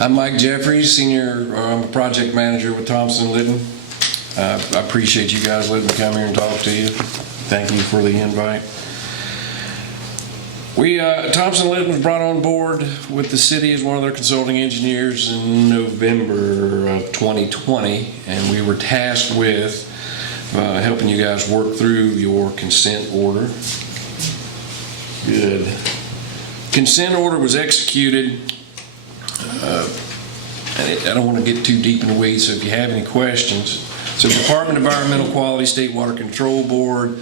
I'm Mike Jeffries, I'm a project manager with Thompson and Litton. I appreciate you guys letting me come here and talk to you. Thank you for the invite. Thompson and Litton was brought on board with the city as one of their consulting engineers in November of 2020, and we were tasked with helping you guys work through your consent order. Good. Consent order was executed. I don't want to get too deep in the weeds, so if you have any questions. So Department of Environmental Quality, State Water Control Board,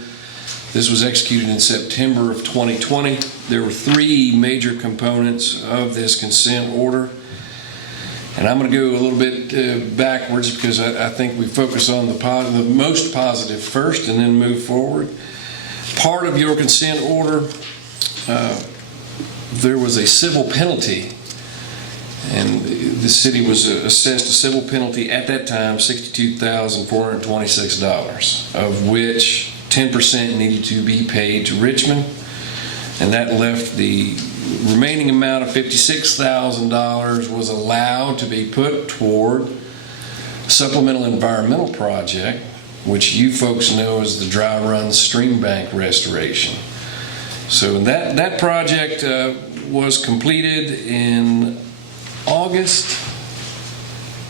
this was executed in September of 2020. There were three major components of this consent order. And I'm going to go a little bit backwards because I think we focus on the most positive first and then move forward. Part of your consent order, there was a civil penalty, and the city was assessed a civil penalty at that time, $62,426, of which 10% needed to be paid to Richmond, and that left the remaining amount of $56,000 was allowed to be put toward a supplemental environmental project, which you folks know as the dry run stream bank restoration. So that project was completed in August.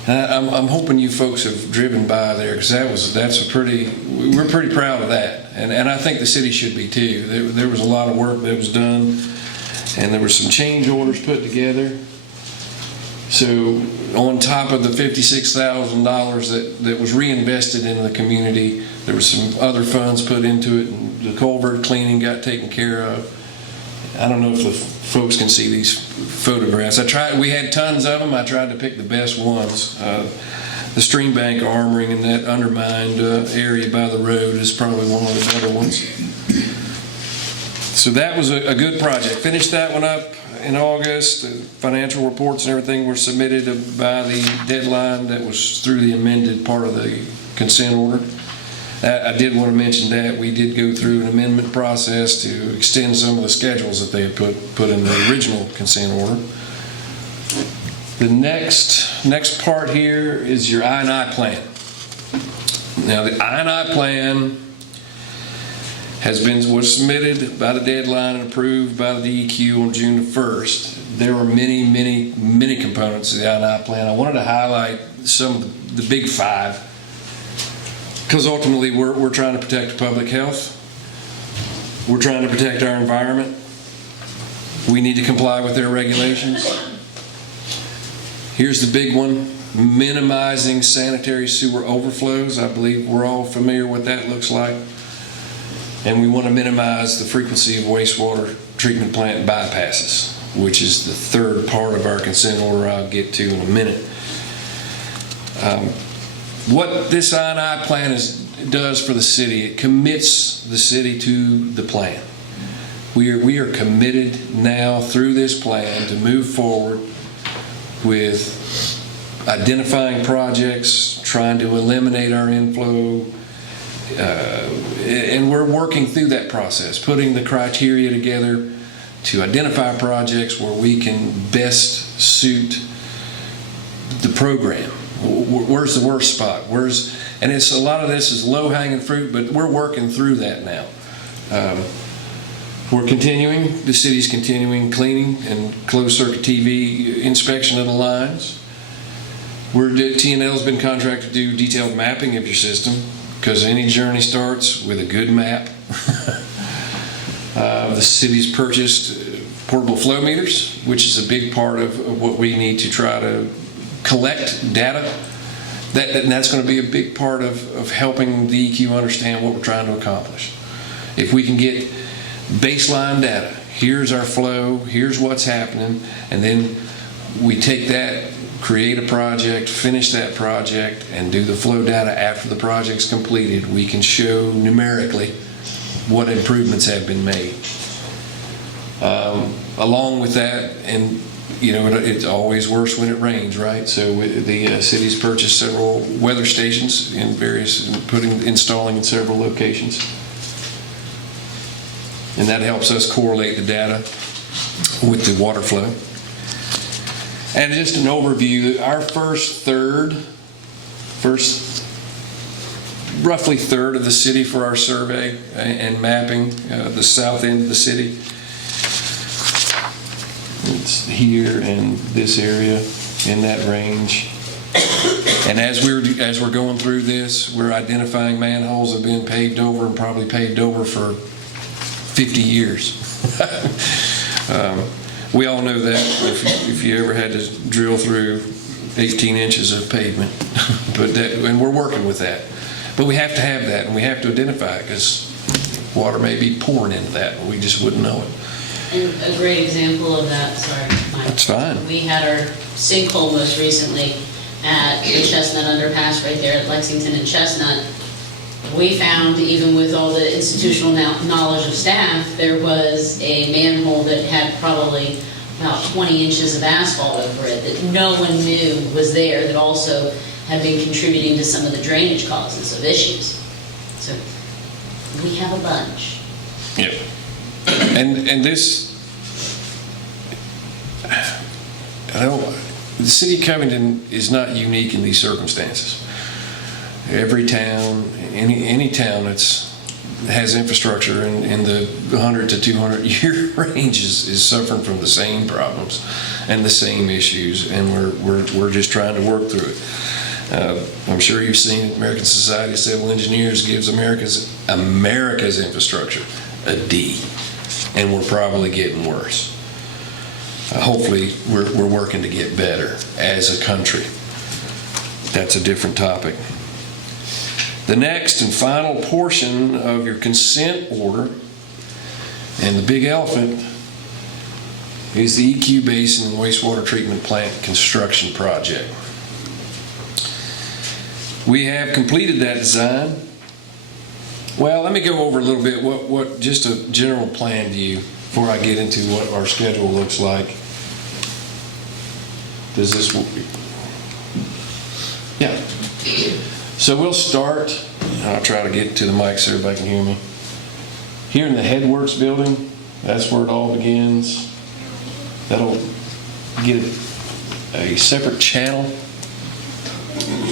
I'm hoping you folks have driven by there, because we're pretty proud of that, and I think the city should be too. There was a lot of work that was done, and there were some change orders put together. So on top of the $56,000 that was reinvested in the community, there was some other funds put into it, and the culvert cleaning got taken care of. I don't know if the folks can see these photographs. We had tons of them. I tried to pick the best ones. The stream bank armoring in that undermined area by the road is probably one of the better ones. So that was a good project. Finished that one up in August. The financial reports and everything were submitted by the deadline that was through the amended part of the consent order. I did want to mention that we did go through an amendment process to extend some of the schedules that they had put in the original consent order. The next part here is your I&I plan. Now the I&I plan was submitted by the deadline and approved by the DEQ on June 1st. There were many components of the I&I plan. I wanted to highlight some of the big five, because ultimately we're trying to protect public health. We're trying to protect our environment. We need to comply with their regulations. Here's the big one: minimizing sanitary sewer overflows. I believe we're all familiar with what that looks like. And we want to minimize the frequency of wastewater treatment plant bypasses, which is the third part of our consent order I'll get to in a minute. What this I&I plan does for the city, it commits the city to the plan. We are committed now through this plan to move forward with identifying projects, trying to eliminate our inflow, and we're working through that process, putting the criteria together to identify projects where we can best suit the program. Where's the worst spot? And a lot of this is low-hanging fruit, but we're working through that now. The city's continuing cleaning and closed-circuit TV inspection of the lines. T&L's been contracted to do detailed mapping of your system, because any journey starts with a good map. The city's purchased portable flow meters, which is a big part of what we need to try to collect data. And that's going to be a big part of helping DEQ understand what we're trying to accomplish. If we can get baseline data, here's our flow, here's what's happening, and then we take that, create a project, finish that project, and do the flow data after the project's completed, we can show numerically what improvements have been made. Along with that, and it's always worse when it rains, right? So the city's purchased several weather stations installing in several locations. And that helps us correlate the data with the water flow. And just an overview, our first roughly third of the city for our survey and mapping, the south end of the city. It's here and this area in that range. And as we're going through this, we're identifying manholes that have been paved over and probably paved over for 50 years. We all know that if you ever had to drill through 18 inches of pavement, and we're working with that. But we have to have that, and we have to identify it, because water may be pouring into that, and we just wouldn't know it. And a great example of that, sorry, Mike. That's fine. We had our sinkhole most recently at the Chestnut Underpass right there at Lexington and Chestnut. We found, even with all the institutional knowledge of staff, there was a manhole that had probably about 20 inches of asphalt over it that no one knew was there, that also had been contributing to some of the drainage causes of issues. So we have a bunch. Yep. And this, the city of Covington is not unique in these circumstances. Every town, any town has infrastructure in the 100 to 200 year range is suffering from the same problems and the same issues, and we're just trying to work through it. I'm sure you've seen American Society of Civil Engineers gives America's infrastructure a D, and we're probably getting worse. Hopefully we're working to get better as a country. That's a different topic. The next and final portion of your consent order, and the big elephant, is the EQ Basin and Wastewater Treatment Plant construction project. We have completed that design. Well, let me go over a little bit what just a general plan view before I get into what our schedule looks like. Does this work? Yeah. So we'll start, and I'll try to get to the mic so everybody can hear me. Here in the Headworks building, that's where it all begins. That'll get a separate channel.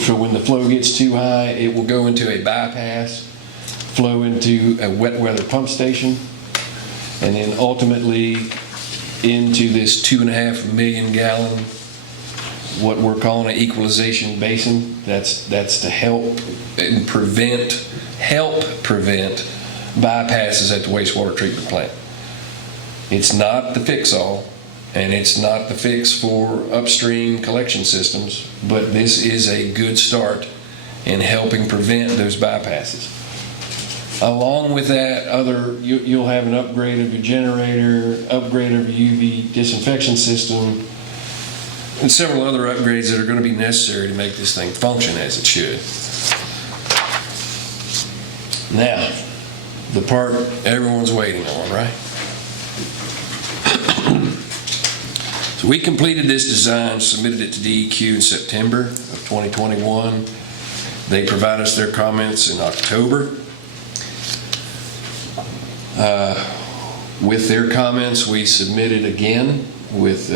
So when the flow gets too high, it will go into a bypass, flow into a wet weather pump station, and then ultimately into this 2.5 million gallon, what we're calling an equalization basin. That's to help prevent bypasses at the wastewater treatment plant. It's not the fix-all, and it's not the fix for upstream collection systems, but this is a good start in helping prevent those bypasses. Along with that, you'll have an upgrade of your generator, upgrade of your UV disinfection system, and several other upgrades that are going to be necessary to make this thing function as it should. Now, the part everyone's waiting on, right? So we completed this design, submitted it to DEQ in September of 2021. They provided us their comments in October. With their comments, we submitted again with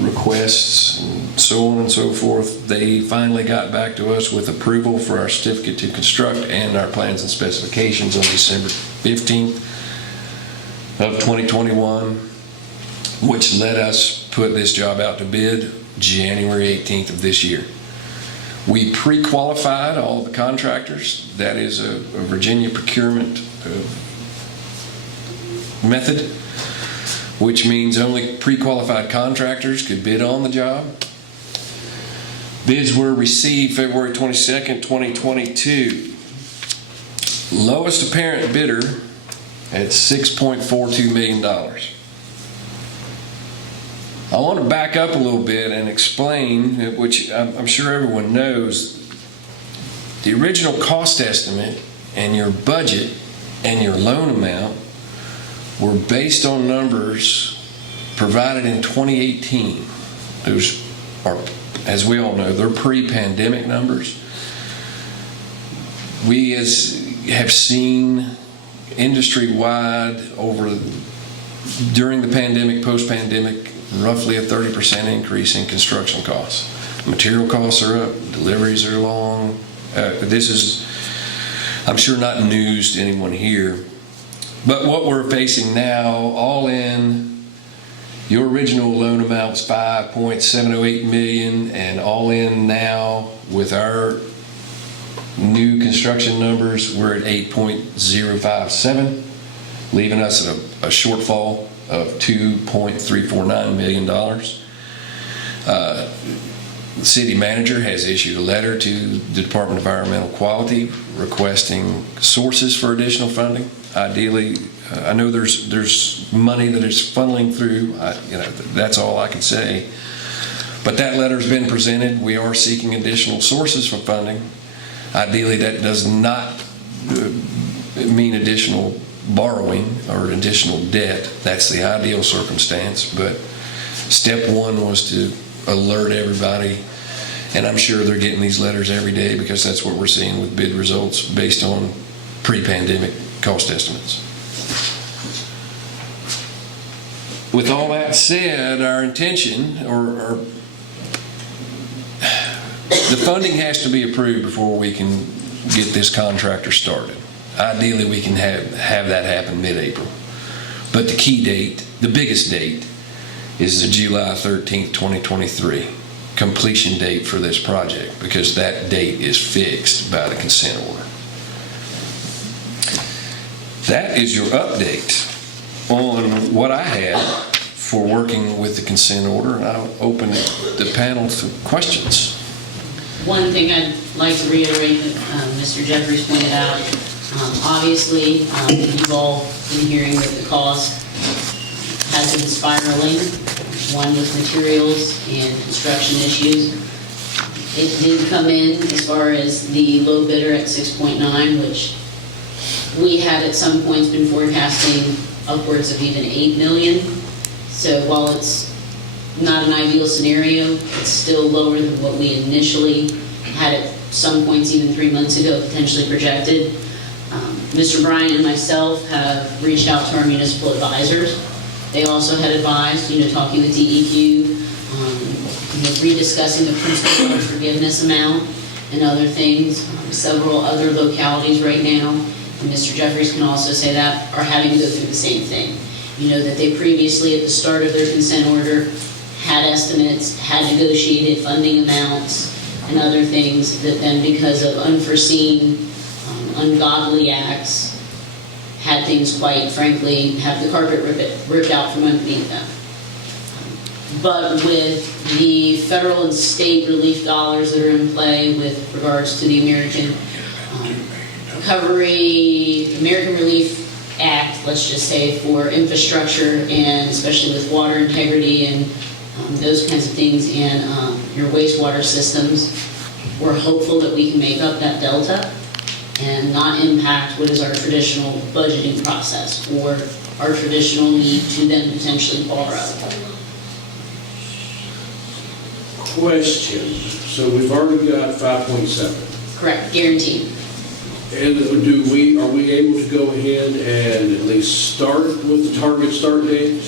requests and so on and so forth. They finally got back to us with approval for our certificate to construct and our plans and specifications on December 15th of 2021, which let us put this job out to bid January 18th of this year. We pre-qualified all the contractors. That is a Virginia procurement method, which means only pre-qualified contractors could bid on the job. Bids were received February 22nd, 2022. Lowest apparent bidder at $6.42 million. I want to back up a little bit and explain, which I'm sure everyone knows, the original cost estimate and your budget and your loan amount were based on numbers provided in 2018. Those are, as we all know, they're pre-pandemic numbers. We have seen industry-wide during the pandemic, post-pandemic, roughly a 30% increase in construction costs. Material costs are up, deliveries are long. This is, I'm sure, not news to anyone here. But what we're facing now, all in, your original loan amount was $5.708 million, and all in now with our new construction numbers, we're at 8.057, leaving us at a shortfall of $2.349 million. The city manager has issued a letter to the Department of Environmental Quality requesting sources for additional funding. Ideally, I know there's money that is funneling through. That's all I can say. But that letter's been presented. We are seeking additional sources for funding. Ideally, that does not mean additional borrowing or additional debt. That's the ideal circumstance. But step one was to alert everybody, and I'm sure they're getting these letters every day because that's what we're seeing with bid results based on pre-pandemic cost estimates. With all that said, our intention, or the funding has to be approved before we can get this contractor started. Ideally, we can have that happen mid-April. But the key date, the biggest date, is the July 13th, 2023 completion date for this project, because that date is fixed by the consent order. That is your update on what I had for working with the consent order, and I'll open the panel to questions. One thing I'd like to reiterate that Mr. Jeffries pointed out, obviously, you've all been hearing that the cost has been spiraling, one with materials and construction issues. It did come in as far as the low bidder at 6.9, which we had at some points been forecasting upwards of even 8 million. So while it's not an ideal scenario, it's still lower than what we initially had at some points even 3 months ago potentially projected. Mr. Bryan and myself have reached out to our municipal advisors. They also had advised, talking with DEQ, rediscussing the principal forgiveness amount and other things. Several other localities right now, and Mr. Jeffries can also say that, are having to go through the same thing. That they previously, at the start of their consent order, had estimates, had negotiated funding amounts, and other things that then, because of unforeseen, ungodly acts, had things, quite frankly, have the carpet ripped out from underneath them. But with the federal and state relief dollars that are in play with regards to the American American Relief Act, let's just say, for infrastructure, and especially with water integrity and those kinds of things, and your wastewater systems, we're hopeful that we can make up that delta and not impact what is our traditional budgeting process or our traditional need to then potentially borrow. Question. So we've already got 5.7. Correct, guaranteed. And are we able to go ahead and at least start with the target start date,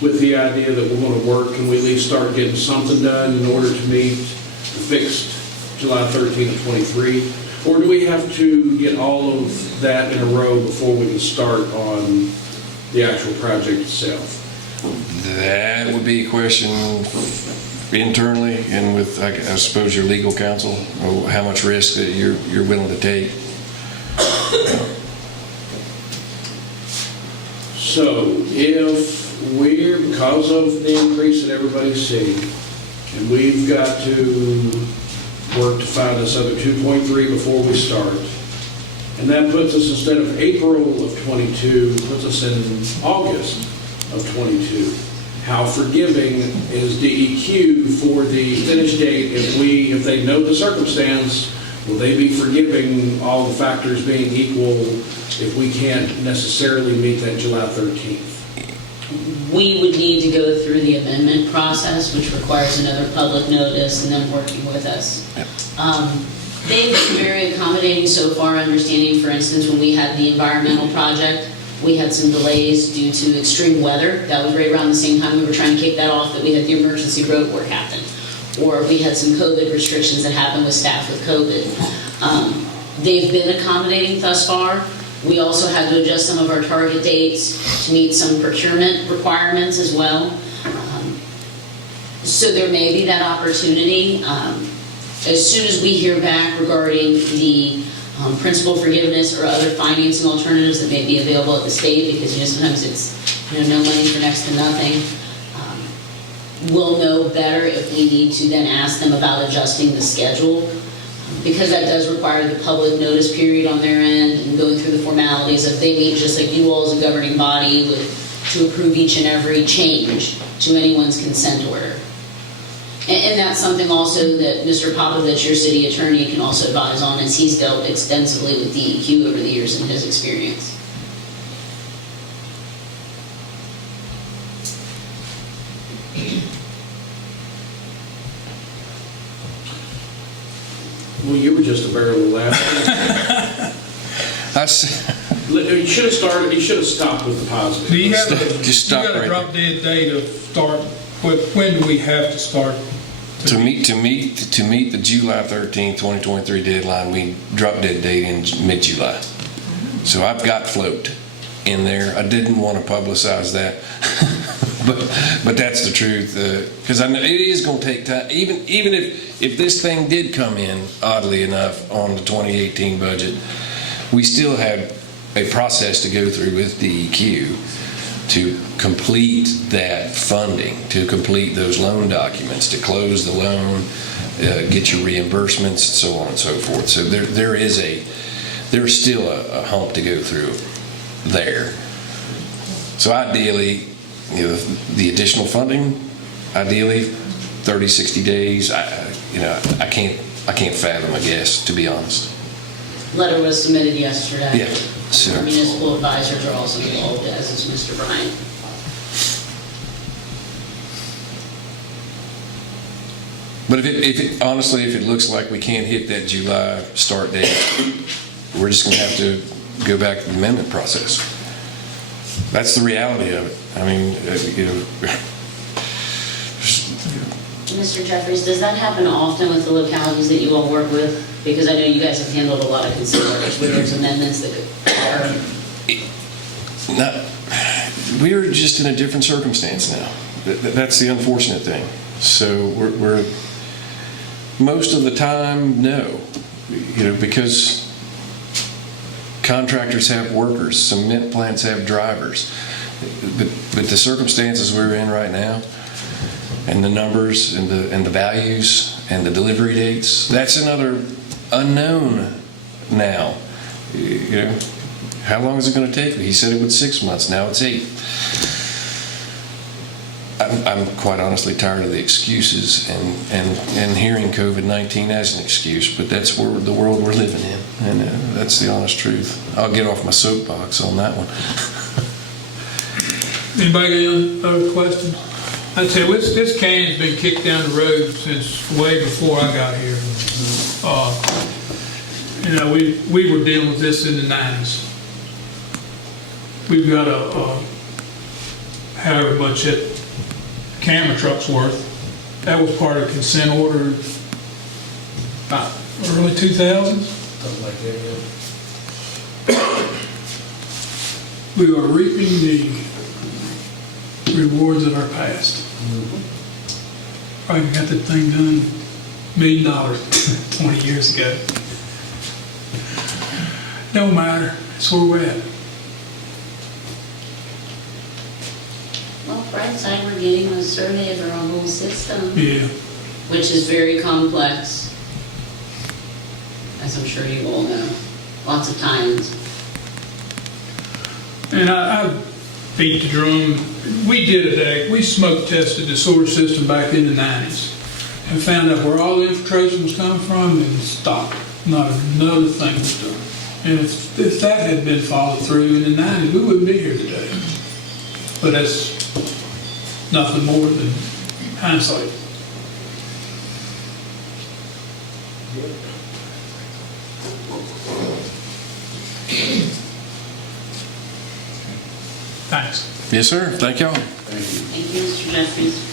with the idea that we're going to work? Can we at least start getting something done in order to meet the fixed July 13th of 23? Or do we have to get all of that in a row before we can start on the actual project itself? That would be a question internally and with, I suppose, your legal counsel, or how much risk that you're willing to take. So if we're, because of the increase that everybody's seeing, and we've got to work to find this other 2.3 before we start, and that puts us, instead of April of 22, puts us in August of 22. How forgiving is DEQ for the finish date? If they know the circumstance, will they be forgiving, all the factors being equal, if we can't necessarily meet that July 13th? We would need to go through the amendment process, which requires another public notice and then working with us. They've been very accommodating so far, understanding, for instance, when we had the environmental project, We had some delays due to extreme weather. That was right around the same time we were trying to kick that off, that we had the emergency road work happen. Or we had some COVID restrictions that happened with staff with COVID. They've been accommodating thus far. We also had to adjust some of our target dates to meet some procurement requirements as well. So there may be that opportunity. As soon as we hear back regarding the principal forgiveness or other financing alternatives that may be available at the state, because sometimes it's no money for next to nothing, we'll know better if we need to then ask them about adjusting the schedule, because that does require the public notice period on their end and going through the formalities. If they meet just like you all as a governing body to approve each and every change to anyone's consent order. And that's something also that Mr. Popovich, your city attorney, can also advise on, as he's dealt extensively with DEQ over the years in his experience. Well, you were just a barrel of laughter. You should have started. You should have stopped with the positive. Do you have Just stop you got a right drop dead date of start? When do we have to start? To meet the July 13th, 2023 deadline, we drop dead date in mid-July. So I've got float in there. I didn't want to publicize that, but that's the truth. Because I know it is going to take time. Even if this thing did come in, oddly enough, on the 2018 budget, we still have a process to go through with DEQ to complete that funding, to complete those loan documents, to close the loan, get your reimbursements, so on and so forth. So there's still a hump to go through there. So ideally, the additional funding, ideally 30, 60 days. I can't fathom, I guess, to be honest. Letter was submitted yesterday. Yeah. So, Our municipal advisors are also involved, as is Mr. Bryant. but honestly, if it looks like we can't hit that July start date, we're just going to have to go back to the amendment process. That's the reality of it. I mean, Mr. Jeffries, does that happen often with the localities that you all work with? Because I know you guys have handled a lot of consent orders where there's amendments that are... We're just in a different circumstance now. That's the unfortunate thing. So we're most of the time, no. Because contractors have workers, cement plants have drivers. But the circumstances we're in right now, and the numbers and the values and the delivery dates, that's another unknown now. How long is it going to take? He said it was 6 months. Now it's 8. I'm quite honestly tired of the excuses and hearing COVID-19 as an excuse, but that's the world we're living in, and that's the honest truth. I'll get off my soapbox on that one. Anybody got any other questions? I tell you, this can's been kicked down the road since way before I got here. We were dealing with this in the 90s. We've got however much that camera truck's worth. That was part of consent order about early 2000s. Something like that, yeah. We are reaping the rewards of our past. Probably got that thing done $1 million 20 years ago. No matter, that's where we're at. Well, bright side, we're getting a survey of our whole system, Yeah. which is very complex, as I'm sure you all know. Lots of times. And I beat the drum. We smoke tested the sewer system back in the 90s and found out where all the infiltration was coming from and stopped. Not another thing was done. And if that had been followed through in the 90s, we wouldn't be here today. But that's nothing more than hindsight. Thanks. Yes, sir. Thank y'all. Thank you. Thank you, Mr. Jeffries.